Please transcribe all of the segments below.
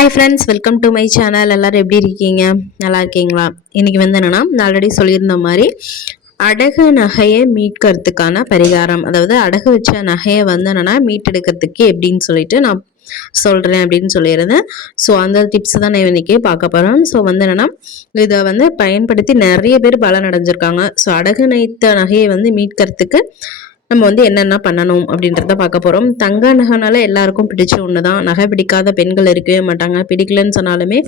Hi friends welcome to my channel எல்லோரும் எப்படி இருக்கீங்க? நல்லா இருக்கீங்களா? இன்றைக்கி வந்து என்னென்னா நான் ஆல்ரெடி சொல்லியிருந்த மாதிரி அடகு நகையை மீட்கிறதுக்கான பரிகாரம். அதாவது அடகு வச்ச நகையை வந்து என்னென்னா மீட்டெடுக்கிறதுக்கு எப்படின்னு சொல்லிட்டு நான் சொல்கிறேன் அப்படின்னு சொல்லியிருந்தேன். ஸோ அந்த டிப்ஸ் தான் நான் இன்றைக்கி பார்க்க போகிறேன் ஸோ வந்து என்னென்னா இதை வந்து பயன்படுத்தி நிறைய பேர் பலன் அடைஞ்சிருக்காங்க ஸோ அடகு நைத்த நகையை வந்து மீட்கிறதுக்கு நம்ம வந்து என்னென்ன பண்ணணும் அப்படின்றத பார்க்க போகிறோம் தங்க நகைனால எல்லாருக்கும் பிடிச்ச ஒன்று தான் நகை பிடிக்காத பெண்கள் இருக்கவே மாட்டாங்க. பிடிக்கலன்னு சொன்னாலுமே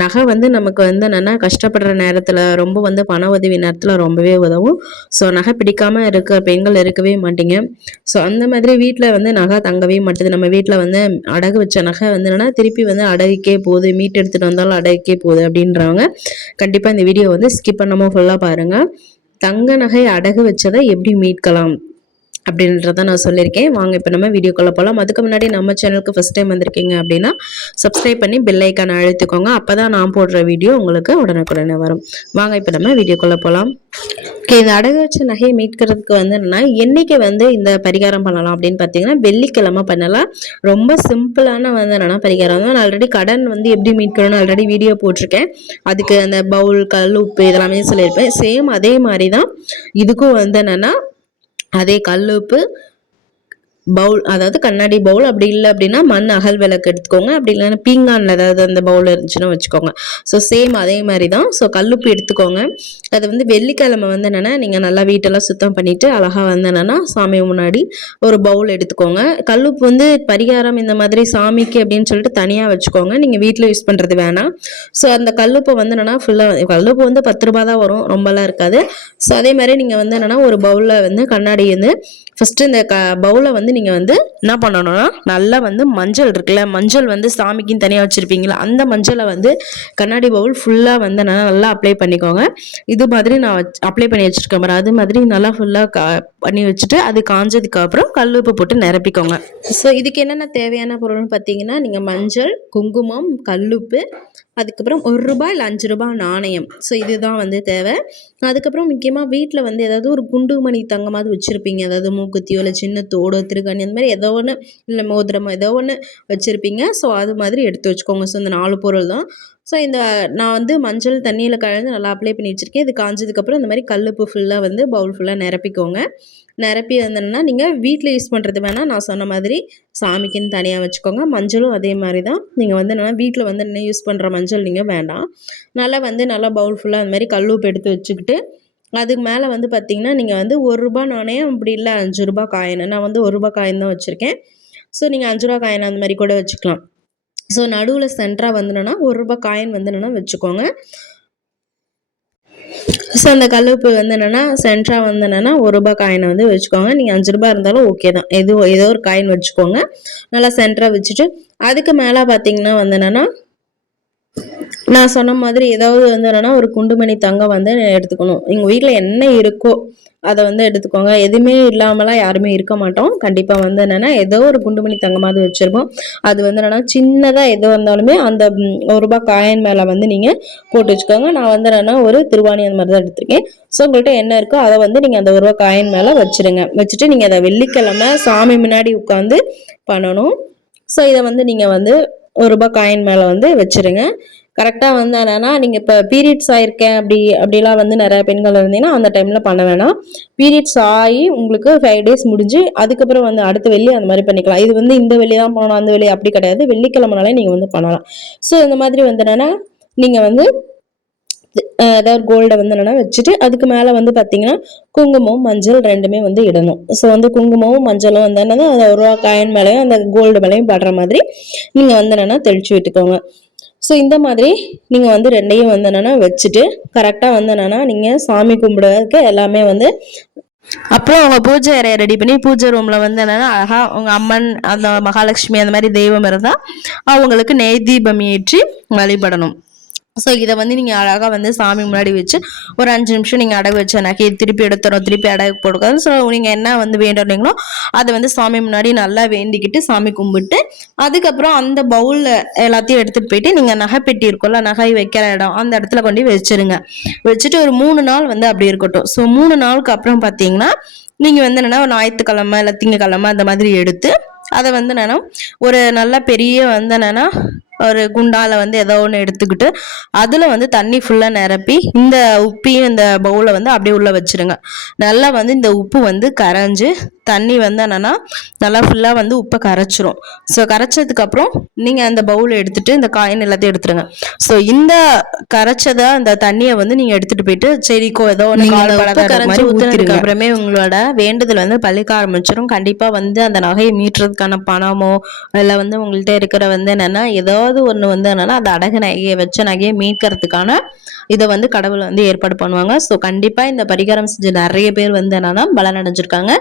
நகை வந்து நமக்கு வந்து என்னென்னா கஷ்டப்படுற நேரத்தில் ரொம்ப வந்து பண உதவி நேரத்தில் ரொம்பவே உதவும். ஸோ நகை பிடிக்காமல் இருக்க பெண்கள் இருக்கவே மாட்டீங்க. ஸோ அந்த மாதிரி வீட்டில் வந்து நகை தங்கவே மாட்டேது. நம்ம வீட்டில் வந்து அடகு வச்ச நகை வந்து என்னென்னா திருப்பி வந்து அடகுக்கே போகுது. மீட்டு எடுத்துகிட்டு வந்தாலும் அடகுக்கே போகுது அப்படின்றவங்க கண்டிப்பாக இந்த வீடியோ வந்து ஸ்கிப் பண்ணாமல் ஃபுல்லாக பாருங்கள் தங்க நகை அடகு வச்சதை எப்படி மீட்கலாம்? அப்படின்றத நான் சொல்லியிருக்கேன். வாங்க இப்போ நம்ம வீடியோக்குள்ளே போகலாம் அதுக்கு முன்னாடி நம்ம சேனலுக்கு ஃபஸ்ட் டைம் வந்திருக்கீங்க அப்படின்னா சப்ஸ்கிரைப் பண்ணி பில்லைக்கான அழுத்திக்கோங்க. அப்போ தான் நான் போடுற வீடியோ உங்களுக்கு உடனுக்குடனே வரும். வாங்க இப்போ நம்ம வீடியோக்குள்ளே போகலாம் ஓகே இந்த அடகு வச்ச நகையை மீட்கிறதுக்கு வந்து என்னன்னா என்னைக்கு வந்து இந்த பரிகாரம் பண்ணலாம் அப்படின்னு பார்த்தீங்கன்னா வெள்ளிக்கிழமை பண்ணலாம். ரொம்ப சிம்பிளான வந்து என்னென்னா பரிகாரம். தான் நான் ஆல்ரெடி கடன் வந்து எப்படி மீட்கணும்னு ஆல்ரெடி வீடியோ போட்டிருக்கேன். அதுக்கு அந்த பவுல் கல் உப்பு இதெல்லாமே சொல்லியிருப்பேன். சேம் அதே மாதிரி தான் இதுக்கும் வந்து என்னென்னா அதே கல் உப்பு பவுல் அதாவது கண்ணாடி பவுல் அப்படி இல்லை அப்படின்னா மண் அகல் விளக்கு எடுத்துக்கோங்க. அப்படி இல்லைன்னா பீங்கானில் ஏதாவது அந்த பவுல் இருந்துச்சுன்னா வச்சுக்கோங்க. ஸோ சேம் அதே மாதிரி தான் ஸோ கல்லுப்பு எடுத்துக்கோங்க. அது வந்து வெள்ளிக்கிழமை வந்து என்னென்னா நீங்கள் நல்லா வீட்டெல்லாம் சுத்தம் பண்ணிவிட்டு அழகாக வந்து என்னென்னா சாமி முன்னாடி ஒரு பவுல் எடுத்துக்கோங்க. கல்லுப்பு வந்து பரிகாரம் இந்த மாதிரி சாமிக்கு அப்படின்னு சொல்லிட்டு தனியாக வச்சுக்கோங்க. நீங்கள் வீட்டில் யூஸ் பண்ணுறது வேணாம். ஸோ அந்த கல்லுப்பை வந்து என்னென்னா ஃபுல்லாக கல்லுப்பு வந்து பத்து ரூபா தான் வரும். ரொம்பலாம் இருக்காது. ஸோ அதே மாதிரி நீங்கள் வந்து என்னென்னா ஒரு பவுலில் வந்து கண்ணாடி வந்து ஃபஸ்ட்டு இந்த க பவுலை வந்து நீங்கள் வந்து என்ன பண்ணணும்னா நல்லா வந்து மஞ்சள் இருக்குல்ல மஞ்சள் வந்து சாமிக்குன்னு தனியாக வச்சுருப்பீங்களா அந்த மஞ்சளை வந்து கண்ணாடி பவுல் ஃபுல்லாக வந்து நல்லா அப்ளை பண்ணிக்கோங்க. இது மாதிரி நான் அப்ளை பண்ணி வச்சுருக்கேன் பாரு அது மாதிரி நல்லா ஃபுல்லாக கா பண்ணி வச்சுட்டு அது காஞ்சதுக்கு அப்புறம் கல் உப்பு போட்டு நிரப்பிக்கோங்க. ஸோ இதுக்கு என்னென்ன தேவையான பொருள்னு பார்த்தீங்கன்னா நீங்கள் மஞ்சள் குங்குமம் கல்லுப்பு அதுக்கப்புறம் ஒரு ரூபாய் இல்லை அஞ்சு ரூபாய் நாணயம். ஸோ இதுதான் வந்து தேவை. அதுக்கப்புறம் முக்கியமாக வீட்டில் வந்து ஏதாவது ஒரு குண்டு மணி தங்கமாவது வச்சுருப்பீங்க. அதாவது மூக்குத்தியோ இல்லை சின்ன தோடோ திருக்கணி அந்த மாதிரி ஏதோ ஒன்று இல்லை மோதிரமோ ஏதோ ஒன்று வச்சுருப்பீங்க. ஸோ அது மாதிரி எடுத்து வச்சுக்கோங்க. ஸோ இந்த நாலு பொருள் தான். ஸோ இந்த நான் வந்து மஞ்சள் தண்ணியில் கலந்து நல்லா அப்ளை பண்ணி வச்சுருக்கேன். இது காஞ்சதுக்கப்புறம் இந்த மாதிரி கல்லுப்பு ஃபுல்லாக வந்து பவுல் ஃபுல்லாக நிரப்பிக்கோங்க. நிரப்பி வந்தோன்னா நீங்கள் வீட்டில் யூஸ் பண்ணுறது வேணால் நான் சொன்ன மாதிரி சாமிக்குன்னு தனியாக வச்சுக்கோங்க. மஞ்சளும் அதே மாதிரி தான். நீங்கள் வந்து என்னென்னா வீட்டில் வந்து என்ன யூஸ் பண்ணுற மஞ்சள் நீங்கள் வேண்டாம் நல்லா வந்து நல்லா பவுல் ஃபுல்லாக அந்த மாதிரி கல்லுப்பு எடுத்து வச்சுக்கிட்டு அதுக்கு மேலே வந்து பார்த்திங்கன்னா நீங்கள் வந்து ஒரு ரூபா நாணயம் அப்படி இல்லை அஞ்சு ரூபா காயின் நான் வந்து ஒரு ரூபா காயின் தான் வச்சுருக்கேன். ஸோ நீங்கள் அஞ்சு ரூபா காயின் அந்த மாதிரி கூட வச்சுக்கலாம். ஸோ நடுவில் சென்டராக வந்துனா ஒரு ரூபா காயின் வந்து வச்சுக்கோங்க. ஸோ அந்த கல்லுப்பு வந்து என்னென்னா சென்ட்ரா வந்து என்னென்னா ஒரு ரூபாய் காயினை வந்து வச்சுக்கோங்க. நீங்கள் அஞ்சு ரூபாய் இருந்தாலும் ஓகே தான். எது ஏதோ ஒரு காயின் வச்சுக்கோங்க. நல்லா சென்ட்ரா வச்சுட்டு அதுக்கு மேலே பார்த்தீங்கன்னா வந்து என்னென்னா நான் சொன்ன மாதிரி ஏதாவது வந்து என்னென்னா ஒரு குண்டுமணி தங்கம் வந்து எடுத்துக்கணும். எங்கள் வீட்டில் என்ன இருக்கோ அதை வந்து எடுத்துக்கோங்க. எதுவுமே இல்லாமலாம் யாருமே இருக்க மாட்டோம். கண்டிப்பாக வந்து என்னென்னா ஏதோ ஒரு குண்டுமணி தங்கமாவது வச்சுருப்போம். அது வந்து என்னென்னா சின்னதாக எது வந்தாலுமே அந்த ஒரு ரூபாய் காயின் மேலே வந்து நீங்கள் போட்டு வச்சுக்கோங்க. நான் வந்து என்னென்னா ஒரு திருவாணி அந்த மாதிரி தான் எடுத்திருக்கேன். ஸோ உங்கள்கிட்ட என்ன இருக்கோ அதை வந்து நீங்கள் அந்த ஒரு ரூபாய் காயின் மேலே வச்சுருங்க. வச்சுட்டு நீங்கள் அதை வெள்ளிக்கிழமை சாமி முன்னாடி உட்காந்து பண்ணணும். ஸோ இதை வந்து நீங்கள் வந்து ஒரு ரூபாய் காயின் மேலே வந்து வச்சுருங்க. கரெக்டாக வந்து என்னன்னா நீங்கள் இப்போ பீரியட்ஸ் ஆகிருக்கேன் அப்படி அப்படிலாம் வந்து நிறைய பெண்கள் இருந்தீங்கன்னா அந்த டைமில் பண்ண வேணாம். பீரியட்ஸ் ஆகி உங்களுக்கு ஃபைவ் டேஸ் முடிஞ்சு அதுக்கப்புறம் வந்து அடுத்த வெள்ளி அந்த மாதிரி பண்ணிக்கலாம். இது வந்து இந்த வெள்ளி தான் பண்ணணும் அந்த வெள்ளி அப்படி கிடையாது. வெள்ளிக்கிழமனாலே நீங்கள் வந்து பண்ணலாம். ஸோ இந்த மாதிரி வந்து என்னென்னா நீங்கள் வந்து ஏதாவது கோல்டை வந்து என்னென்னா வச்சுட்டு அதுக்கு மேலே வந்து பார்த்தீங்கன்னா குங்குமம் மஞ்சள் ரெண்டுமே வந்து இடணும். ஸோ வந்து குங்குமமும் மஞ்சளும் வந்து என்னன்னா அந்த ஒரு ரூபா காயின் மேலேயும் அந்த கோல்டு மேலேயும் படுற மாதிரி நீங்கள் வந்து என்னென்னா தெளிச்சு விட்டுக்கோங்க. ஸோ இந்த மாதிரி நீங்கள் வந்து ரெண்டையும் வந்து என்னென்னா வச்சுட்டு கரெக்டாக வந்து என்னென்னா நீங்கள் சாமி கும்பிடுறதுக்கு எல்லாமே வந்து அப்புறம் அவங்க பூஜை அறையை ரெடி பண்ணி பூஜை ரூமில் வந்து என்னென்னா அழகாக அவங்க அம்மன் அந்த மகாலட்சுமி அந்த மாதிரி தெய்வம் இருந்தால் அவங்களுக்கு நெய் தீபம் ஏற்றி வழிபடணும். ஸோ இதை வந்து நீங்கள் அழகாக வந்து சாமி முன்னாடி வச்சு ஒரு அஞ்சு நிமிஷம் நீங்கள் அடகு வச்சனாக்கி நகையை திருப்பி எடுத்துரும் திருப்பி அடகு போடுக்காது ஸோ நீங்கள் என்ன வந்து வேண்டுறீங்களோ அதை வந்து சாமி முன்னாடி நல்லா வேண்டிக்கிட்டு சாமி கும்பிட்டு அதுக்கப்புறம் அந்த பவுலில் எல்லாத்தையும் எடுத்துகிட்டு போயிட்டு நீங்கள் நகை பெட்டி இருக்கும்ல நகை வைக்கிற இடம் அந்த இடத்துல கொண்டு வச்சுருங்க. வச்சுட்டு ஒரு மூணு நாள் வந்து அப்படி இருக்கட்டும். ஸோ மூணு நாளுக்கு அப்புறம் பார்த்தீங்கன்னா நீங்கள் வந்து என்னென்னா ஞாயிற்றுக்கிழமை இல்லை திங்கக்கிழமை அந்த மாதிரி எடுத்து அதை வந்து என்னென்னா ஒரு நல்ல பெரிய வந்து என்னென்னா ஒரு குண்டால வந்து ஏதோ ஒன்று எடுத்துக்கிட்டு அதில் வந்து தண்ணி ஃபுல்லாக நிரப்பி இந்த உப்பையும் இந்த பவுலை வந்து அப்படியே உள்ளே வச்சிருங்க. நல்லா வந்து இந்த உப்பு வந்து கரைஞ்சு தண்ணி வந்து என்னென்னா நல்லா ஃபுல்லாக வந்து உப்பை கரைச்சிரும். ஸோ கரைச்சதுக்கப்புறம் நீங்கள் அந்த பவுலை எடுத்துட்டு இந்த காயின் எல்லாத்தையும் எடுத்துருங்க. ஸோ இந்த கரைச்சதை அந்த தண்ணியை வந்து நீங்கள் எடுத்துகிட்டு போயிட்டு செடிக்கோ ஏதோ ஒன்று ஊற்றிருக்கு அப்புறமே உங்களோட வேண்டுதல் வந்து பழிக்க ஆரம்பிச்சிடும் கண்டிப்பாக வந்து அந்த நகையை மீட்டுறதுக்கான பணமோ இல்லை வந்து உங்கள்கிட்ட இருக்கிற வந்து என்னென்னா ஏதாவது ஒன்று வந்து என்னன்னா அந்த அடகு நகையை வச்ச நகையை மீட்கிறதுக்கான இதை வந்து கடவுள் வந்து ஏற்பாடு பண்ணுவாங்க. ஸோ கண்டிப்பாக இந்த பரிகாரம் செஞ்ச நிறைய பேர் வந்து என்னன்னா பலன் அடைஞ்சிருக்காங்க.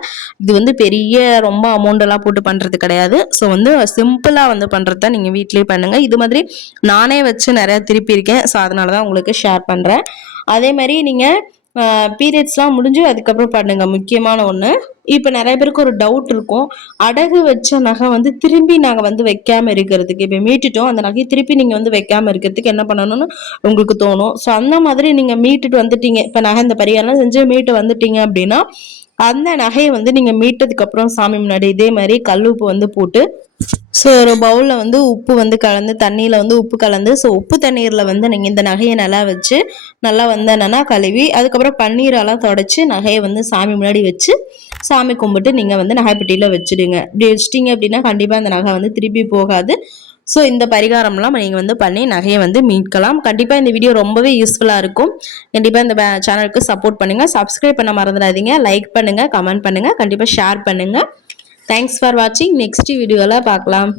இது வந்து பெரிய ரொம்ப அமௌண்ட் எல்லாம் போட்டு பண்ணுறது கிடையாது. ஸோ வந்து சிம்பிளாக வந்து பண்ணுறத நீங்கள் வீட்லேயே பண்ணுங்கள் இது மாதிரி நானே வச்சு நிறையா திருப்பி இருக்கேன். ஸோ அதனால தான் உங்களுக்கு ஷேர் பண்ணுறேன் அதே மாதிரி நீங்கள் பீரியட்ஸ்லாம் முடிஞ்சு அதுக்கப்புறம் பண்ணுங்க. முக்கியமான ஒன்று இப்போ நிறைய பேருக்கு ஒரு டவுட் இருக்கும். அடகு வச்ச நகை வந்து திரும்பி நாங்கள் வந்து வைக்காம இருக்கிறதுக்கு இப்போ மீட்டுட்டோம் அந்த நகையை திருப்பி நீங்கள் வந்து வைக்காமல் இருக்கிறதுக்கு என்ன பண்ணணும்னு உங்களுக்கு தோணும். ஸோ அந்த மாதிரி நீங்கள் மீட்டுட்டு வந்துட்டீங்க. இப்போ நகை இந்த பரிகாரம் செஞ்சு மீட்டு வந்துட்டீங்க அப்படின்னா அந்த நகையை வந்து நீங்கள் மீட்டதுக்கு அப்புறம் சாமி முன்னாடி இதே மாதிரி கல் உப்பு வந்து போட்டு ஸோ ஒரு பவுலில் வந்து உப்பு வந்து கலந்து தண்ணியில் வந்து உப்பு கலந்து ஸோ உப்பு தண்ணீரில் வந்து நீங்கள் இந்த நகையை நல்லா வச்சு நல்லா வந்து என்னென்னா கழுவி அதுக்கப்புறம் பன்னீரெல்லாம் தொடச்சி நகையை வந்து சாமி முன்னாடி வச்சு சாமி கும்பிட்டு நீங்கள் வந்து நகைப்பெட்டியில் வச்சுடுங்க. இப்படி வச்சிட்டிங்க அப்படின்னா கண்டிப்பாக அந்த நகை வந்து திருப்பி போகாது. ஸோ இந்த பரிகாரம்லாம் நீங்கள் வந்து பண்ணி நகையை வந்து மீட்கலாம். கண்டிப்பாக இந்த வீடியோ ரொம்பவே யூஸ்ஃபுல்லாக இருக்கும். கண்டிப்பாக இந்த சேனலுக்கு சப்போர்ட் பண்ணுங்கள் சப்ஸ்கிரைப் பண்ண மறந்துடாதீங்க. லைக் பண்ணுங்கள் கமெண்ட் பண்ணுங்கள் கண்டிப்பாக ஷேர் பண்ணுங்கள் தேங்க்ஸ் ஃபார் வாட்சிங் நெக்ஸ்ட் வீடியோவில் பார்க்கலாம்.